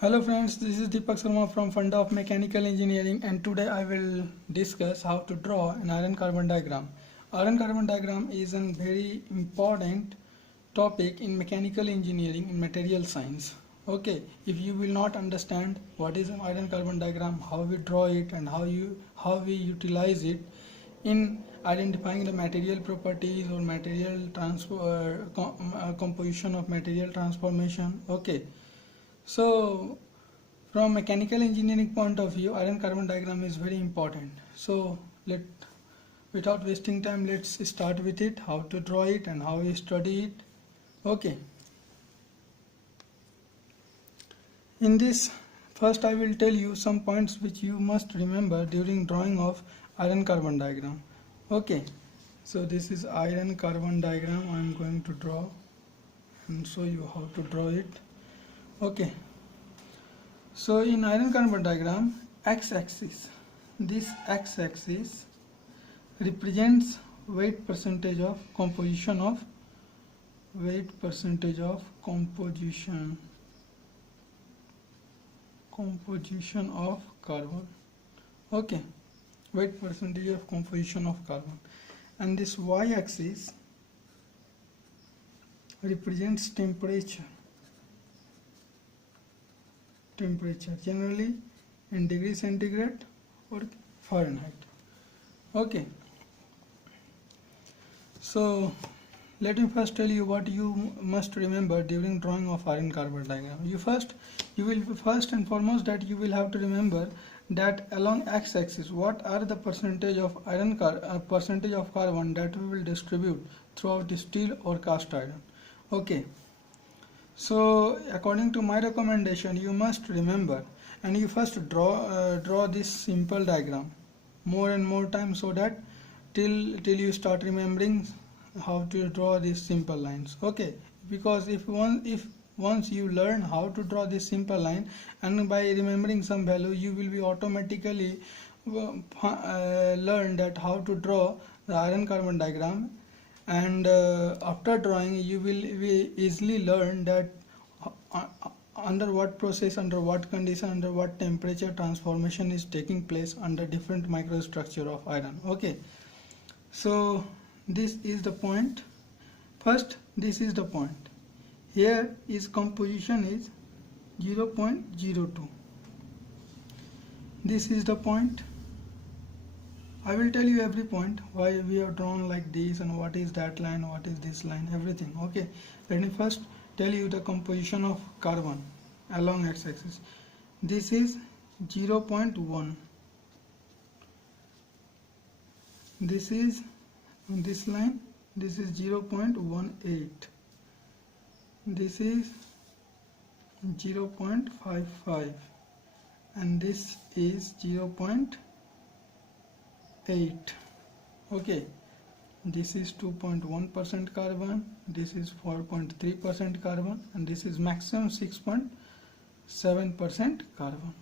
Hello friends, this is Deepak Sharma from Funda of Mechanical Engineering, and today I will discuss how to draw an iron carbon diagram. Iron carbon diagram is a very important topic in mechanical engineering in material science. Okay, if you will not understand what is an iron carbon diagram, how we draw it and how we utilize it in identifying the material properties or material composition of material transformation. Okay, so from mechanical engineering point of view, iron carbon diagram is very important. So without wasting time, let's start with it, how to draw it and how we study it. Okay, in this first I will tell you some points which you must remember during drawing of iron carbon diagram. Okay, so this is iron carbon diagram I am going to draw and show you how to draw it. Okay, so in iron carbon diagram, x-axis, this x-axis represents weight percentage of composition of composition of carbon. Okay, weight percentage of composition of carbon, and this y-axis represents temperature, generally in degree centigrade or Fahrenheit. Okay, so let me first tell you what you must remember during drawing of iron carbon diagram. You will first and foremost that you will have to remember that along x-axis what are the percentage of percentage of carbon that we will distribute throughout the steel or cast iron. Okay, so according to my recommendation, you must remember and you first draw this simple diagram more and more time, so that till you start remembering how to draw these simple lines. Okay, because if once you learn how to draw this simple line and by remembering some value, you will be automatically learn that how to draw the iron carbon diagram, and after drawing you will easily learn that under what process, under what condition, under what temperature transformation is taking place under different microstructure of iron. Okay, so this is the point. First, this is the point. Here is composition is 0.02. This is the point. I will tell you every point why we have drawn like this and what is that line, what is this line, everything. Okay, let me first tell you the composition of carbon along x-axis. This is 0.1. This is on this line, this is 0.18. This is 0.55 and this is 0.8. Okay, this is 2.1% carbon, this is 4.3% carbon, and this is maximum 6.7% carbon.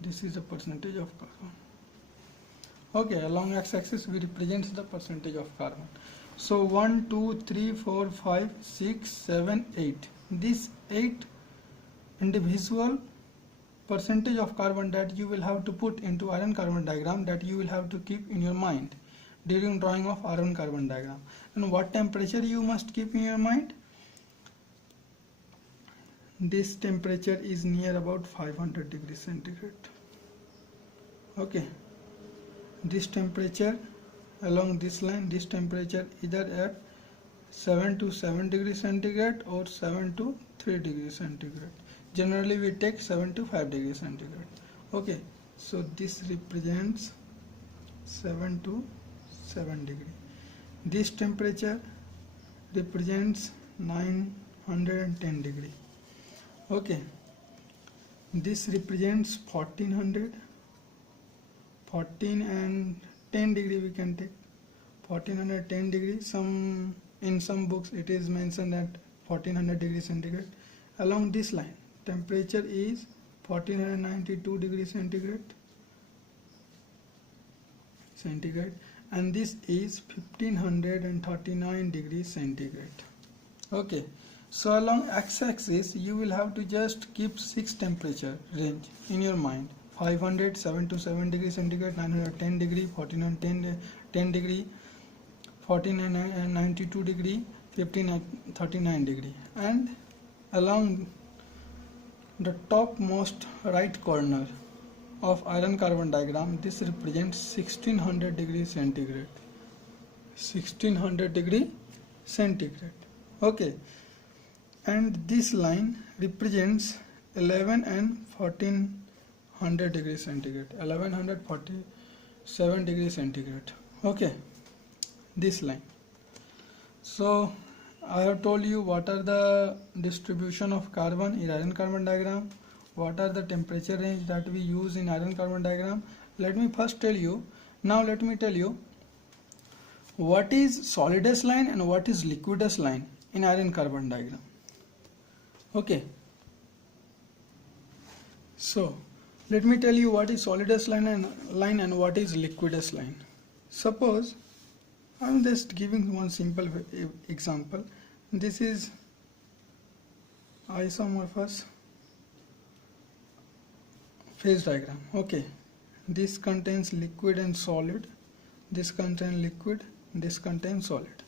This is the percentage of carbon. Okay, along x-axis we represent the percentage of carbon. So 1, 2, 3, 4, 5, 6, 7, 8. This 8 individual percentage of carbon that you will have to put into iron carbon diagram, that you will have to keep in your mind during drawing of iron carbon diagram. And what temperature you must keep in your mind? This temperature is near about 500 degrees centigrade. Okay, this temperature along this line, this temperature either at 7 to 7 degrees centigrade or 7 to 3 degrees centigrade. Generally we take 7 to 5 degrees centigrade. Okay, so this represents 7 to 7 degree. This temperature represents 910 degree. Okay, this represents 1400, 14 and 10 degree we can take, 1410 degree. In some books it is mentioned that 1400 degrees centigrade. Along this line temperature is 1492 degrees centigrade, and this is 1539 degrees centigrade. Okay, So along x-axis you will have to just keep 6 temperature range in your mind. 500, 727 degrees centigrade, 910 degree, 1410 degree, 1492 degree, 1539 degree, and along the topmost right corner of iron carbon diagram, this represents 1600 degrees centigrade. 1600 degree centigrade. Okay, and this line represents 11 and 1400 degrees centigrade, 1147 degrees centigrade. Okay, this line. So I have told you what are the distribution of carbon in iron carbon diagram, what are the temperature range that we use in iron carbon diagram. Let me first tell you, now let me tell you what is solidus line and what is liquidus line in iron carbon diagram. Okay, so let me tell you what is solidus line and what is liquidus line. Suppose I'm just giving one simple example. This is isomorphous phase diagram. Okay, this contains liquid and solid, this contains liquid, this contains solid.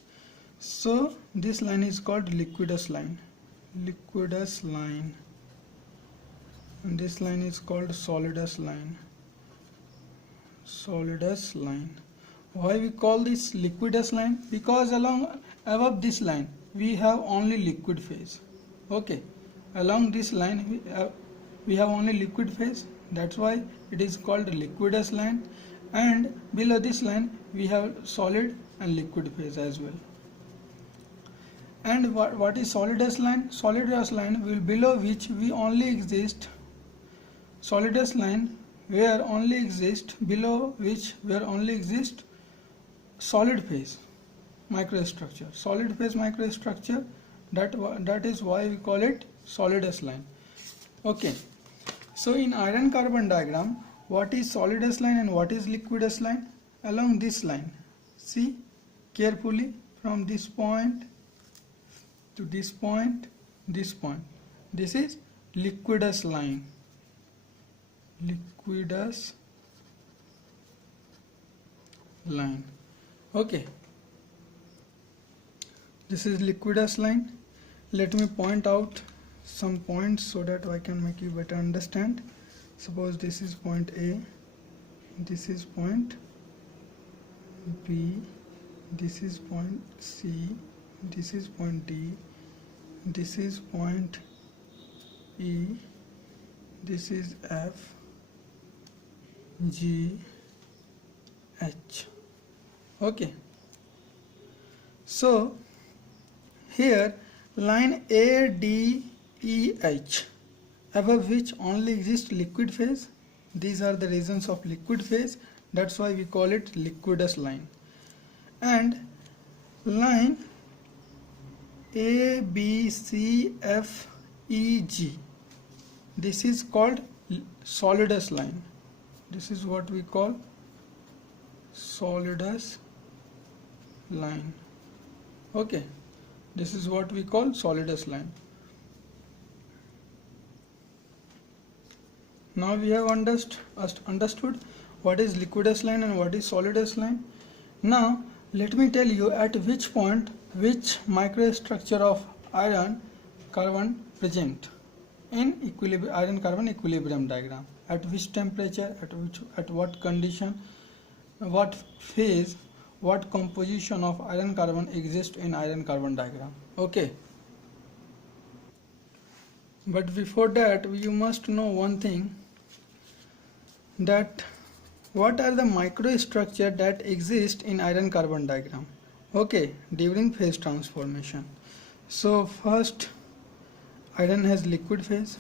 So this line is called liquidus line, liquidus line, and this line is called solidus line, solidus line. Why we call this liquidus line? Because along above this line we have only liquid phase. Okay, along this line we have only liquid phase, that's why it is called liquidus line, and below this line we have solid and liquid phase as well. And what is solidus line? Solidus line will below which we only exist, solidus line where only exist, below which where only exist solid phase microstructure, solid phase microstructure, that is why we call it solidus line. Okay, so in iron carbon diagram, what is solidus line and what is liquidus line? Along this line, see carefully, from this point to this point, this point, this is liquidus line, liquidus line. Okay, this is liquidus line. Let me point out some points so that I can make you better understand. Suppose this is point A, this is point B, this is point C, this is point D, this is point E, this is F, G, H. Okay, so here line ADEH, above which only exists liquid phase, these are the regions of liquid phase, that's why we call it liquidus line. And line ABCFEG, this is called solidus line, this is what we call solidus line. Okay, this is what we call solidus line. Now we have understood what is liquidus line and what is solidus line. Now let me tell you at which point which microstructure of iron carbon present in iron carbon equilibrium diagram, at which temperature, at what condition, what phase, what composition of iron carbon exists in iron carbon diagram. Okay, but before that you must know one thing, that what are the microstructure that exist in iron carbon diagram, okay, during phase transformation. So first, iron has liquid phase,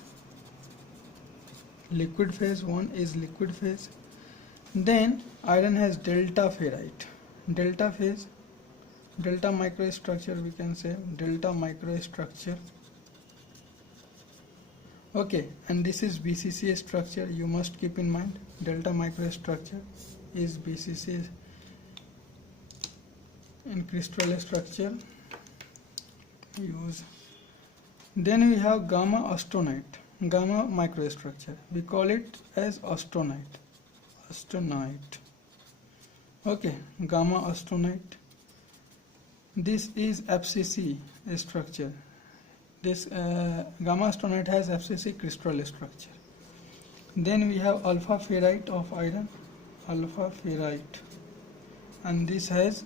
one is liquid phase. Then iron has delta ferrite, delta phase, delta microstructure, we can say delta microstructure. Okay, and this is BCCA structure, you must keep in mind, delta microstructure is BCCA in crystal structure. Use Then we have gamma austenite, gamma microstructure. We call it as austenite. Austenite. Okay, gamma austenite. This is FCC structure. This gamma austenite has FCC crystal structure. Then we have alpha ferrite of iron, alpha ferrite, and this has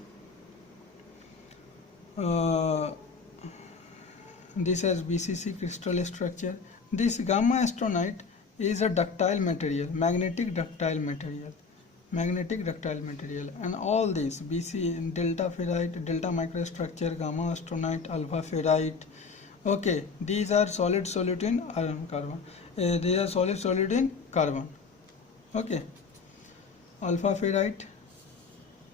BCC crystal structure. This gamma austenite is a ductile material, magnetic ductile material, and all these BC, delta ferrite, delta microstructure, gamma austenite, alpha ferrite. Okay, these are solid in iron carbon. These are solid in carbon. Okay, alpha ferrite.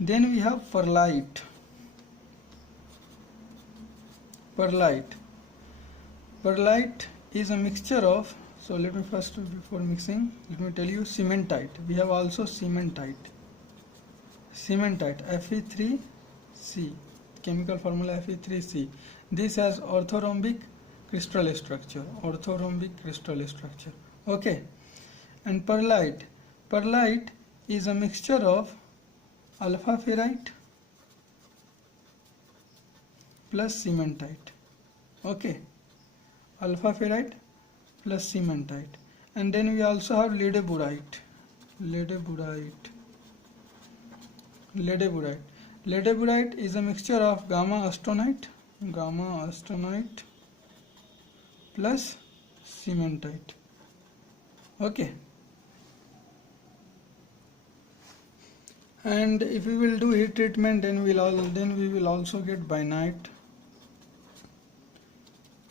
Then we have perlite. Perlite is a mixture of, so let me first, before mixing, let me tell you cementite. We have also cementite, Fe3C, chemical formula Fe3C. This has orthorhombic crystal structure, okay. And perlite is a mixture of alpha ferrite plus cementite, okay, alpha ferrite plus cementite. And then we also have ledeburite. Ledeburite is a mixture of gamma austenite plus cementite, okay. And if we will do heat treatment, then we will also get bainite.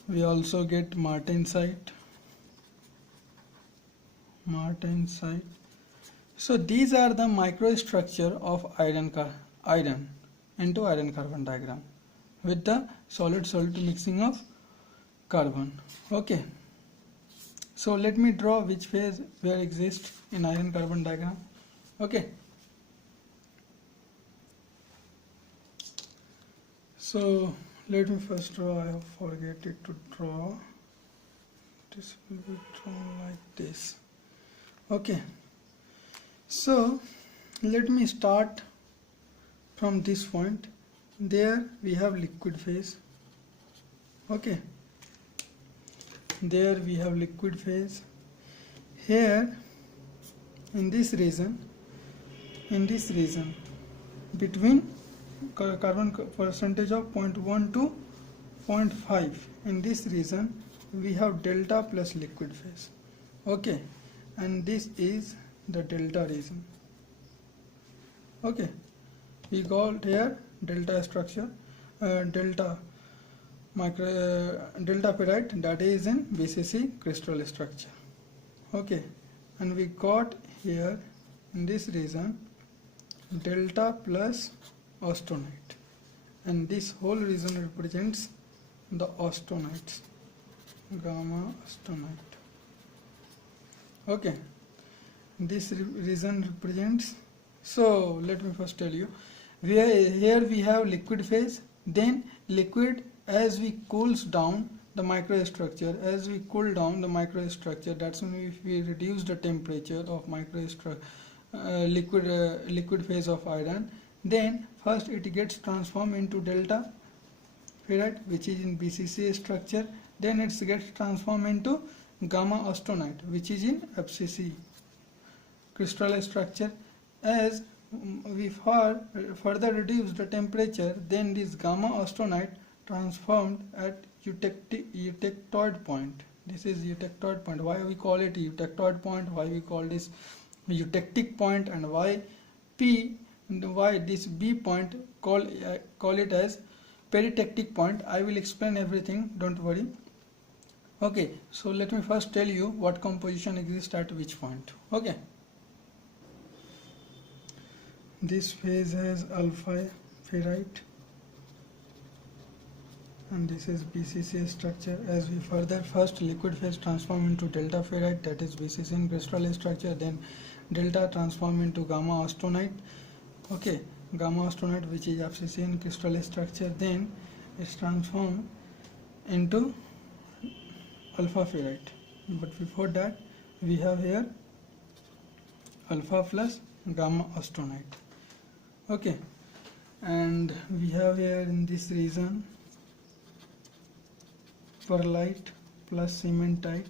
We also get martensite. So these are the microstructure of iron into iron carbon diagram with the solid mixing of carbon, okay. So let me draw which phase where exists in iron carbon diagram, okay. So let me first draw. I have forgotten to draw. This will be drawn like this, okay. So let me start from this point. There we have liquid phase, okay. There we have liquid phase. Here in this region between carbon percentage of 0.1 to 0.5, in this region we have delta plus liquid phase, okay. And this is the delta region, okay. We got here delta structure, delta ferrite, that is in BCC crystal structure, okay. And we got here in this region delta plus austenite, and this whole region represents the austenites, gamma austenite, okay. This region represents, so let me first tell you, here we have liquid phase. Then liquid, as we cools down the microstructure, that's when if we reduce the temperature of liquid phase of iron, then first it gets transformed into delta ferrite, which is in BCC structure. Then it gets transformed into gamma austenite, which is in FCC crystal structure. As we further reduce the temperature, then this gamma austenite transformed at eutectoid point. This is eutectoid point. Why we call it eutectoid point? Why we call this eutectic point? And why this B point call it as peritectic point? I will explain everything. Don't worry. Okay. So let me first tell you what composition exists at which point. Okay. This phase has alpha ferrite, and this is BCC structure. As we first liquid phase transform into delta ferrite, that is BCC in crystal structure. Then delta transform into gamma austenite, okay, gamma austenite, which is FCC in crystal structure. Then it's transformed into alpha ferrite, but before that we have here alpha plus gamma austenite. Okay, and we have here in this region perlite plus cementite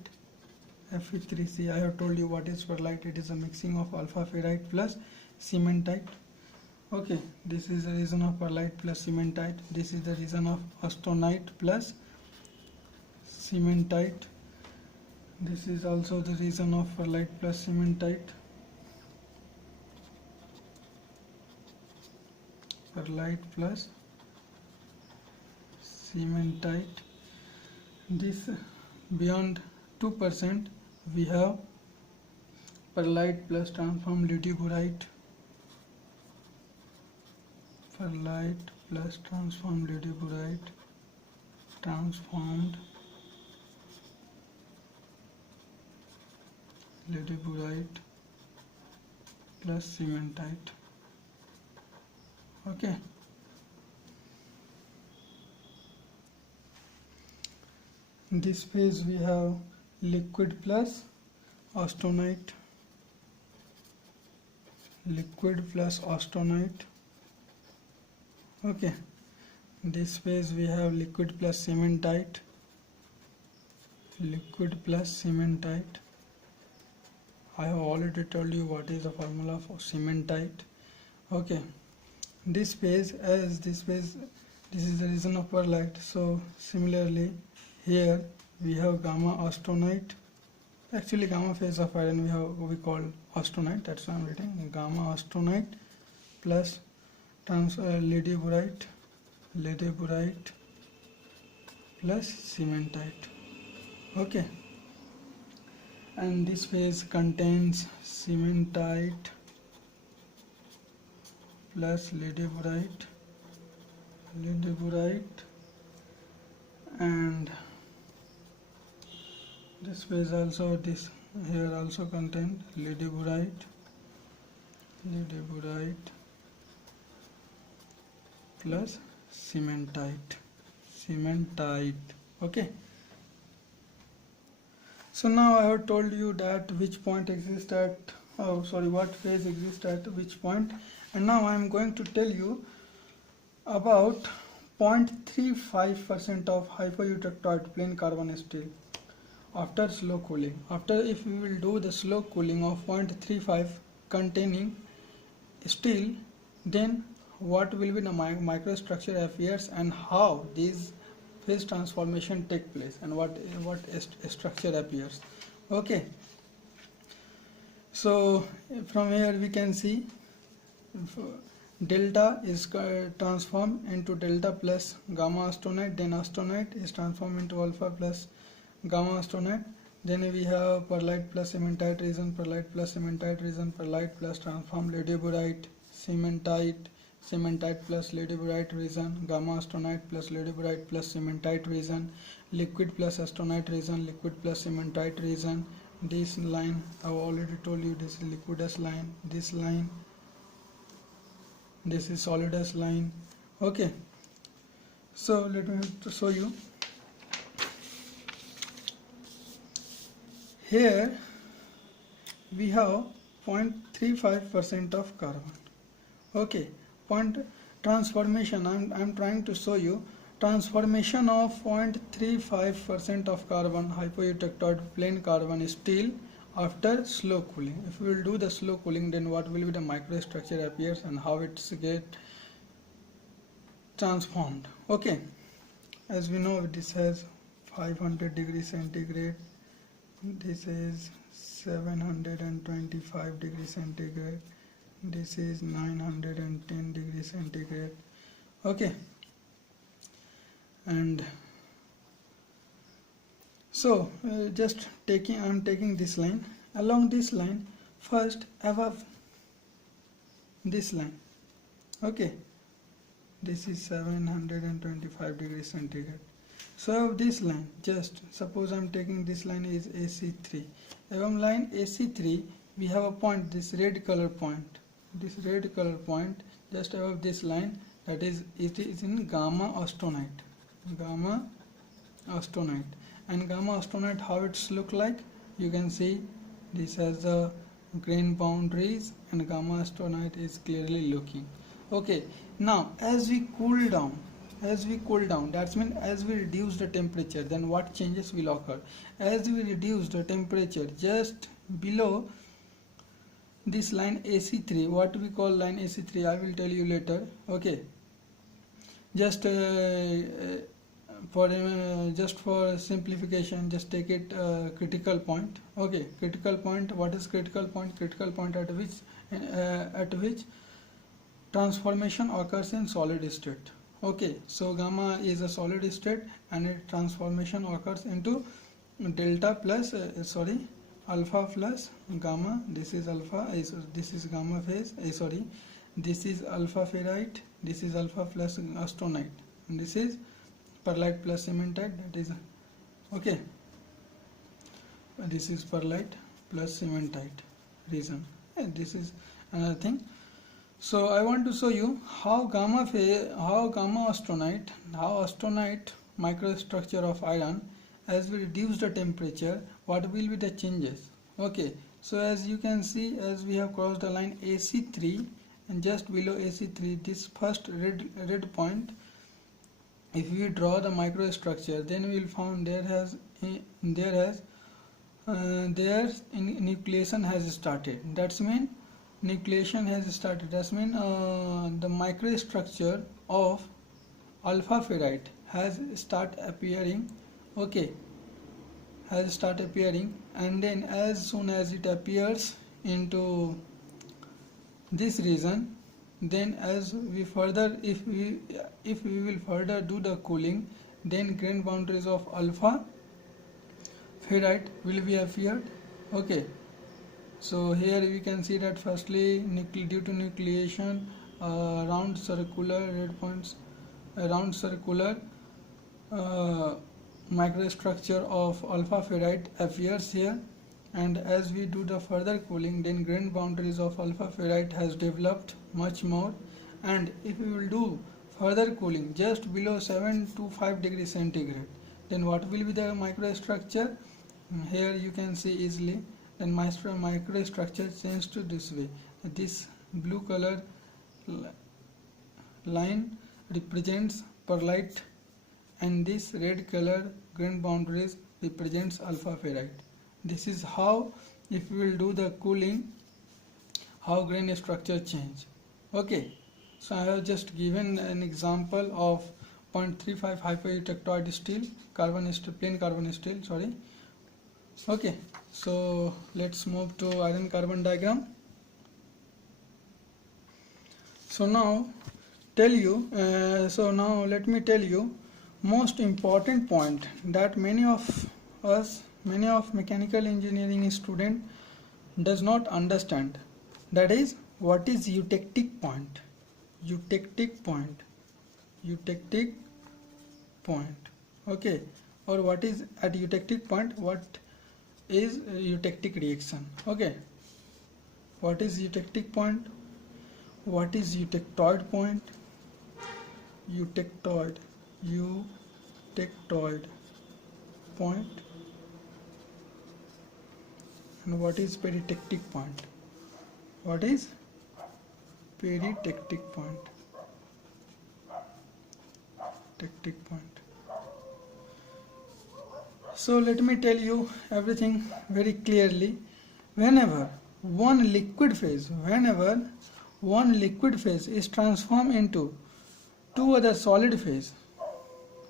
Fe3C. I have told you what is perlite. It is a mixing of alpha ferrite plus cementite. Okay, this is the region of perlite plus cementite. This is the region of austenite plus cementite. This is also the region of perlite plus cementite. Perlite plus cementite. This beyond 2% we have perlite plus transformed luteburite. Perlite plus transformed luteburite. Transformed luteburite plus cementite. Okay, in this phase we have liquid plus austenite, liquid plus austenite. Okay, in this phase we have liquid plus cementite, liquid plus cementite. I have already told you what is the formula for cementite. Okay, this phase, as this phase, this is the region of perlite, so similarly here we have gamma austenite. Actually gamma phase of iron we call austenite, that's why I am writing gamma austenite plus luteburite plus cementite. Okay, and this phase contains cementite plus luteburite, and this phase also, this here also contains luteburite plus cementite. Okay, so now I have told you that which point exists at what phase exists at which point, and now I am going to tell you about 0.35% of hypoeutectoid plain carbon steel after slow cooling. After, if we will do the slow cooling of 0.35 containing steel, then what will be the microstructure appears and how these phase transformation take place and what structure appears. Okay, so from here we can see delta is transformed into delta plus gamma austenite, then austenite is transformed into alpha plus gamma austenite, then we have perlite plus cementite region, perlite plus transformed luteburite, cementite plus luteburite region, gamma austenite plus luteburite plus cementite region, liquid plus austenite region, liquid plus cementite region. This line I have already told you, this is liquidous line, this line, this is solidus line. Okay, so let me show you. Here we have 0.35% of carbon. Okay, point transformation, I'm trying to show you transformation of 0.35% of carbon hypoeutectoid plain carbon steel after slow cooling. If we will do the slow cooling, then what will be the microstructure appears and how it's get transformed. Okay, as we know, this has 500 degrees centigrade, this is 725 degrees centigrade, this is 910 degrees centigrade. Okay, and so I'm taking this line, along this line, first above this line. Okay, this is 725 degrees centigrade. So this line, just suppose I'm taking this line is AC3. Along line AC3 we have a point, this red color point, just above this line, that is, it is in gamma austenite, And gamma astronaut, how it's look like, you can see this has the grain boundaries and gamma astronaut is clearly looking. Okay, now as we cool down, that's mean as we reduce the temperature, then what changes will occur? As we reduce the temperature just below this line AC3, what we call line AC3, I will tell you later. Okay, just for simplification, just take it critical point. Okay, critical point, what is critical point? Critical point at which transformation occurs in solid state. Okay, so gamma is a solid state and its transformation occurs into delta plus alpha plus gamma. This is alpha, this is gamma phase, this is alpha ferrite, this is alpha plus austenite, and this is perlite plus cementite, that is okay, this is perlite plus cementite region, and this is another thing. So I want to show you how austenite microstructure of iron, as we reduce the temperature, what will be the changes. Okay, so as you can see, as we have crossed the line AC3, and just below AC3, this first red point, if we draw the microstructure, then we will find their nucleation has started. That's mean nucleation has started. That's mean the microstructure of alpha ferrite has start appearing. Okay, has start appearing, and then as soon as it appears into this region, then as we further, if we will further do the cooling, then grain boundaries of alpha ferrite will be appeared. Okay, so here we can see that firstly due to nucleation, round circular red points, round circular microstructure of alpha ferrite appears here, and as we do the further cooling, then grain boundaries of alpha ferrite has developed much more. And if we will do further cooling just below 7 to 5 degrees centigrade, then what will be the microstructure? Here you can see easily, then microstructure changes to this way. This blue color line represents perlite, and this red color grain boundaries represents alpha ferrite. This is how, if we will do the cooling, how grain structure change. Okay, so I have just given an example of 0.35 hypoeutectoid steel, plain carbon steel, sorry. Okay, so let's move to iron carbon diagram. So now let me tell you most important point that many of mechanical engineering student does not understand, that is what is eutectic point. Okay, or what is at eutectic point, what is eutectic reaction. Okay, what is eutectic point, what is eutectoid point, eutectoid point, and what is peritectic point, what is peritectic point, tectic point. So let me tell you everything very clearly. Whenever one liquid phase is transformed into two other solid phase,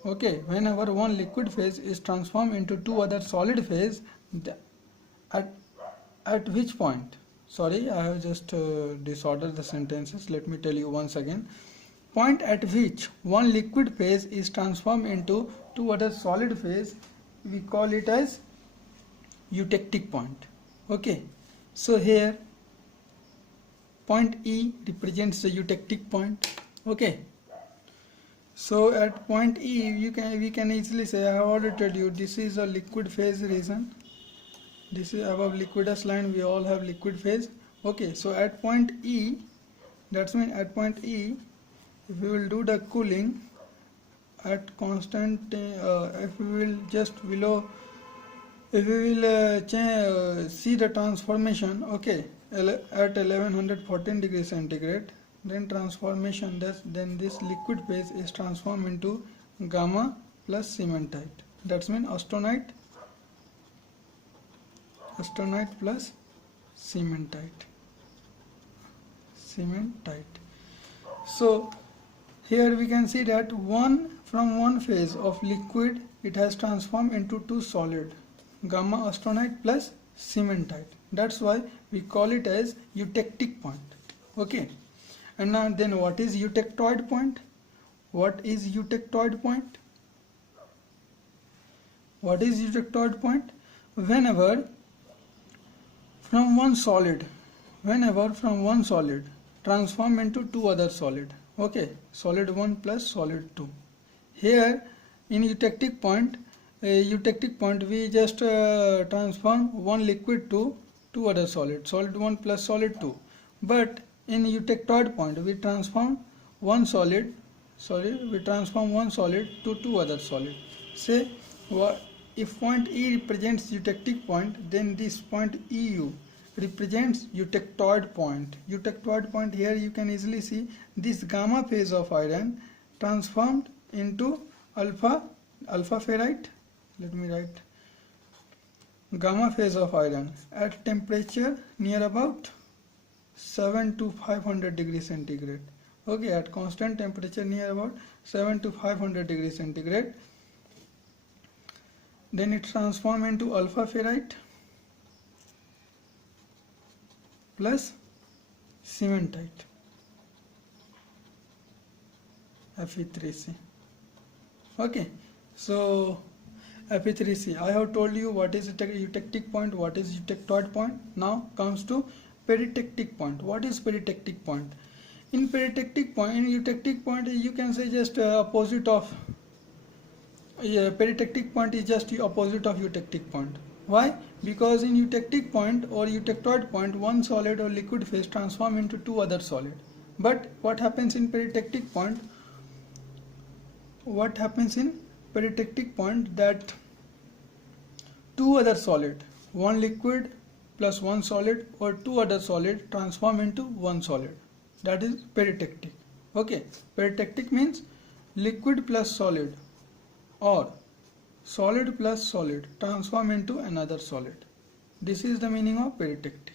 okay, whenever one liquid phase is transformed into two other solid phase, at which point, sorry, I have just disordered the sentences, let me tell you once again. Point at which one liquid phase is transformed into two other solid phase, we call it as eutectic point. Okay, so here point E represents the eutectic point. Okay, so at point E we can easily say, I have already told you, this is a liquid phase region. This is above liquidus line, we all have liquid phase. Okay, so at point E, that's mean at point E, if we will do the cooling, at constant if we will just below, if we will see the transformation, okay, at 1114 degrees centigrade, then transformation, then this liquid phase is transformed into gamma plus cementite. That's mean austenite plus cementite. So here we can see that from one phase of liquid it has transformed into two solid, gamma austenite plus cementite. That's why we call it as eutectic point. Okay, and now then what is eutectoid point? What is eutectoid point? Whenever from one solid transform into two other solid. Okay, solid 1 plus solid 2. Here in eutectic point we just transform one liquid to two other solid 1 plus solid 2. But in eutectoid point we transform one solid to two other solid. Say if point E represents eutectic point, then this point EU represents eutectoid point. Eutectoid point, here you can easily see this gamma phase of iron transformed into alpha ferrite. Let me write gamma phase of iron at temperature near about 7 to 500 degrees centigrade. Okay, at constant temperature near about 7 to 500 degrees centigrade. Then it transforms into alpha ferrite plus cementite, Fe3C. Okay, so Fe3C, I have told you what is eutectic point, what is eutectoid point. Now comes to peritectic point. What is peritectic point? In eutectic point, you can say just opposite of peritectic point is just the opposite of eutectic point. Why? Because in eutectic point or eutectoid point, one solid or liquid phase transform into two other solid. But what happens in peritectic point? That two other solid, one liquid plus one solid or two other solid transform into one solid. That is peritectic. Okay, peritectic means liquid plus solid or solid plus solid transform into another solid. This is the meaning of peritectic.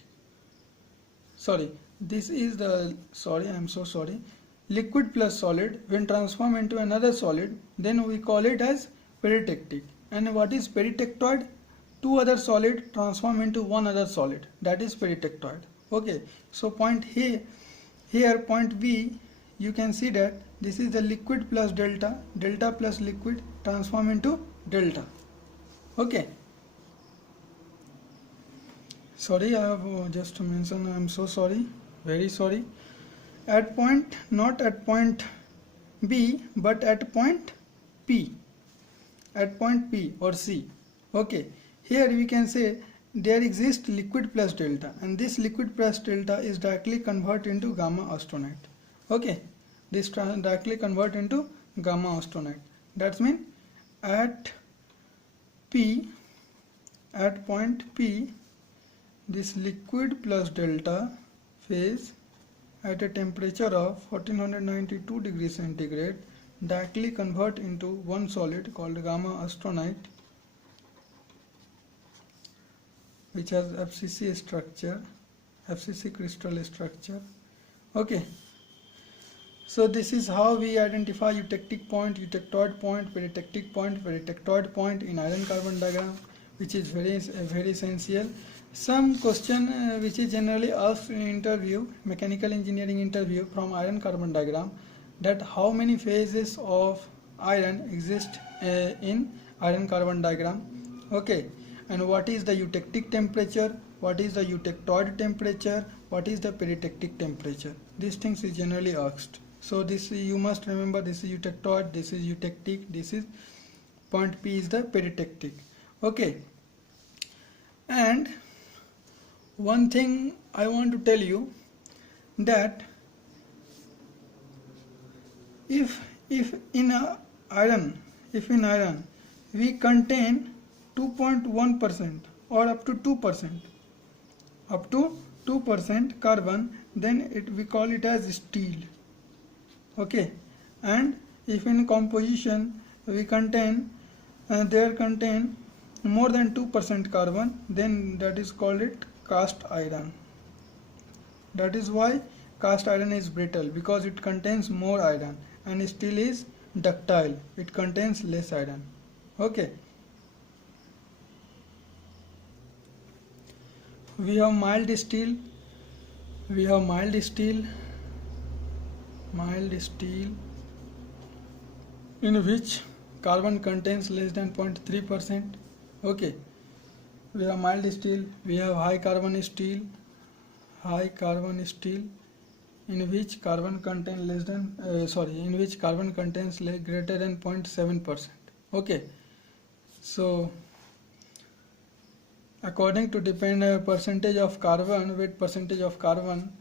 Liquid plus solid when transform into another solid, then we call it as peritectic. And what is peritectoid? Two other solid transform into one other solid. That is peritectoid. Okay, so point here point B, you can see that this is the liquid plus delta plus liquid transform into delta. Okay, sorry, I have just mentioned, I am so sorry, very sorry. At point, not at point B, but at point P, or C. Okay, here we can say there exists liquid plus delta, and this liquid plus delta is directly converted into gamma austenite. Okay, this directly convert into gamma austenite. That means at point P, this liquid plus delta phase at a temperature of 1492 degrees centigrade directly convert into one solid called gamma austenite, which has FCC crystal structure. Okay, so this is how we identify eutectic point, eutectoid point, peritectic point, peritectoid point in iron carbon diagram, which is very essential. Some question which is generally asked in interview, mechanical engineering interview from iron carbon diagram, that how many phases of iron exist in iron carbon diagram. Okay, and what is the eutectic temperature, what is the eutectoid temperature, what is the peritectic temperature. These things is generally asked. So this you must remember, this is eutectoid, this is eutectic, this is point P is the peritectic. Okay, and one thing I want to tell you, that if in a iron, if in iron we contain 2.1% or up to 2%, up to 2% carbon, then we call it as steel. Okay, and if in composition we contain there contain more than 2% carbon, then that is called it cast iron. That is why cast iron is brittle, because it contains more iron, and steel is ductile, it contains less iron. Okay, we have mild steel, we have mild steel in which carbon contains less than 0.3%. Okay, we have mild steel, we have high carbon steel, in which carbon contains less than in which carbon contains greater than 0.7%. Okay, so according to percentage of carbon, with percentage of carbon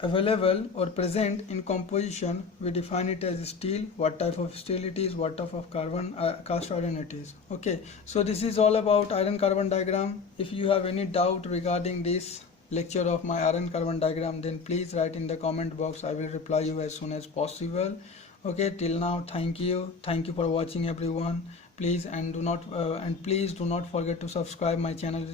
available or present in composition, we define it as steel, what type of steel it is, what type of carbon cast iron it is. Okay, so this is all about iron carbon diagram. If you have any doubt regarding this lecture of my iron carbon diagram, then please write in the comment box. I will reply you as soon as possible. Okay, till now, thank you for watching everyone. Please please do not forget to subscribe my channel,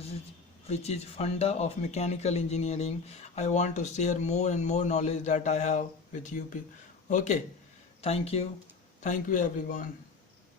which is Funda of Mechanical Engineering. I want to share more and more knowledge that I have with you. Okay, thank you everyone.